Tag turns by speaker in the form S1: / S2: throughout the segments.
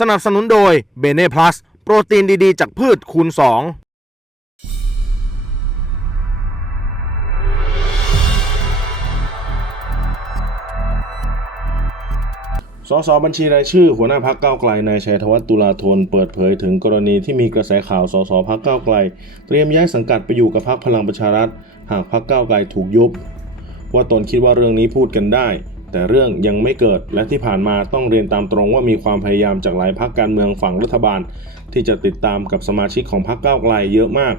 S1: สนับสนุนโดยเบเน่พลัสโปรตีนดีๆ จากพืชคูณ 2สสบัญชีรายชื่อหัวหน้าพักเก้าไกลนายชัยธวัฒน์ตุลาธนเปิดเผยถึงกรณีที่มีกระแสข่าวสสพักเก้าไกล เตรียมย้ายสังกัดไปอยู่กับพักพลังประชารัฐ หากพักเก้าไกลถูกยุบ ว่าตนคิดว่าเรื่องนี้พูดกันได้ แต่เรื่องยังไม่เกิดและที่ผ่านมาต้องเรียนตามตรงว่ามีความพยายามจากหลายพักการเมืองฝั่งรัฐบาล ที่จะติดตามกับสมาชิกของพักก้าวไกลเยอะมาก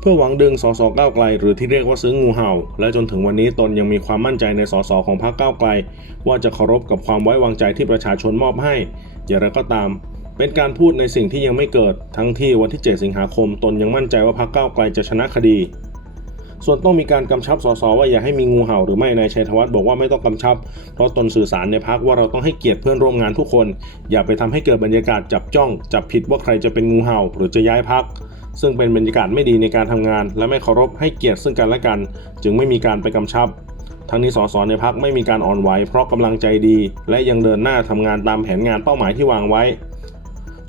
S1: เพื่อหวังดึงสสก้าวไกล หรือที่เรียกว่าซื้องูเห่า และจนถึงวันนี้ตนยังมีความมั่นใจในสสของพรรคก้าวไกล ว่าจะเคารพกับความไว้วางใจที่ประชาชนมอบให้ อย่างไรก็ตามเป็นการพูดในสิ่งที่ยังไม่เกิด ทั้งที่วันที่ 7 สิงหาคม ตนยังมั่นใจว่าพรรคก้าวไกลจะชนะคดี ส่วนต้องมีการกำชับสสว่าอย่าให้มีงูเห่าหรือไม่นายชัยธวัฒน์บอกว่าไม่ต้องกำชับ เพราะตนสื่อสารในพักว่าเราต้องให้เกียรติเพื่อนร่วมงานทุกคน อย่าไปทำให้เกิดบรรยากาศจับจ้อง จับผิดว่าใครจะเป็นงูเห่าหรือจะย้ายพักซึ่งเป็นบรรยากาศไม่ดีในการทำงาน และไม่เคารพให้เกียรติซึ่งกันและกัน จึงไม่มีการไปกำชับ ทั้งนี้สสในพักไม่มีการอ่อนไหวเพราะกำลังใจดี และยังเดินหน้าทำงานตามแผนงานเป้าหมายที่วางไว้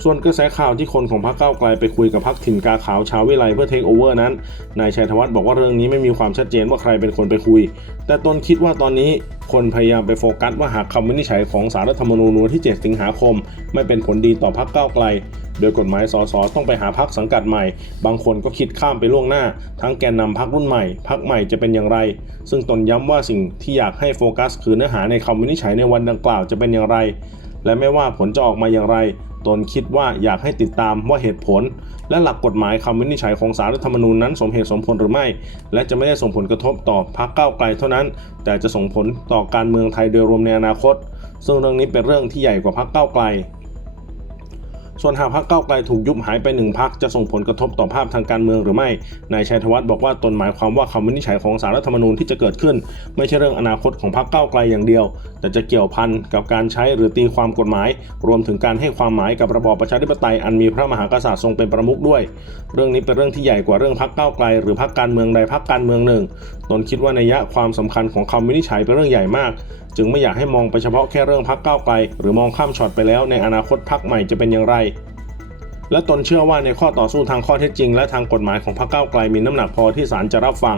S1: ส่วนกระแสข่าวที่คนของพรรคก้าวไกลไปคุยกับพรรคถิ่นกาขาวชาววิไลเพื่อเทคโอเวอร์นั้น นายชัยธวัฒน์บอกว่าเรื่องนี้ไม่มีความชัดเจนว่าใครเป็นคนไปคุย แต่ตนคิดว่าตอนนี้คนพยายามไปโฟกัสว่าหากคำวินิจฉัยของสารรัฐธรรมนูญวันที่ 7 สิงหาคม ไม่เป็นผลดีต่อพรรคก้าวไกล โดยกฎหมายสสต้องไปหาพรรคสังกัดใหม่ บางคนก็คิดข้ามไปล่วงหน้า ทั้งแกนนำพรรครุ่นใหม่พรรคใหม่จะเป็นอย่างไร ซึ่งตนย้ำว่าสิ่งที่อยากให้โฟกัส คือเนื้อหาในคำวินิจฉัยในวันดังกล่าวจะเป็นอย่างไร และไม่ว่าผลจะออกมาอย่างไร ตนคิดว่าอยากให้ติดตามว่าเหตุผล และหลักกฎหมายคำวินิจฉัยของสารรัฐธรรมนูญนั้นสมเหตุสมผลหรือไม่ และจะไม่ได้ส่งผลกระทบต่อพรรคก้าวไกลเท่านั้น แต่จะส่งผลต่อการเมืองไทยโดยรวมในอนาคต ซึ่งเรื่องนี้เป็นเรื่องที่ใหญ่กว่าพรรคก้าวไกล ส่วนหากพรรคก้าไกลถูกยุบหายไปหนึ่งพรรคจะส่งผลกระทบต่อภาพทางการเมืองหรือไม่ นายชัยธวัฒน์บอกว่าตนหมายความว่าคำวินิจฉัยของสารรัฐธรรมนูญที่จะเกิดขึ้น ไม่ใช่เรื่องอนาคตของพรรคก้าไกลอย่างเดียว แต่จะเกี่ยวพันกับการใช้หรือตีความกฎหมาย รวมถึงการให้ความหมายกับระบอบประชาธิปไตยอันมีพระมหากษัตริย์ทรงเป็นประมุขด้วย เรื่องนี้เป็นเรื่องที่ใหญ่กว่าเรื่องพรรคก้าไกล หรือพรรคการเมืองใดพรรคการเมืองหนึ่ง ตนคิดว่านัยยะความสำคัญของคำวินิจฉัยเป็นเรื่องใหญ่มาก จึงไม่อยากให้มองไปเฉพาะแค่เรื่องพรรคก้าวไกล หรือมองข้ามช็อตไปแล้วในอนาคตพรรคใหม่จะเป็นอย่างไร และตนเชื่อว่าในข้อต่อสู้ทางข้อเท็จจริง และทางกฎหมายของพรรคก้าไกลมีน้ำหนักพอที่ศาลจะรับฟัง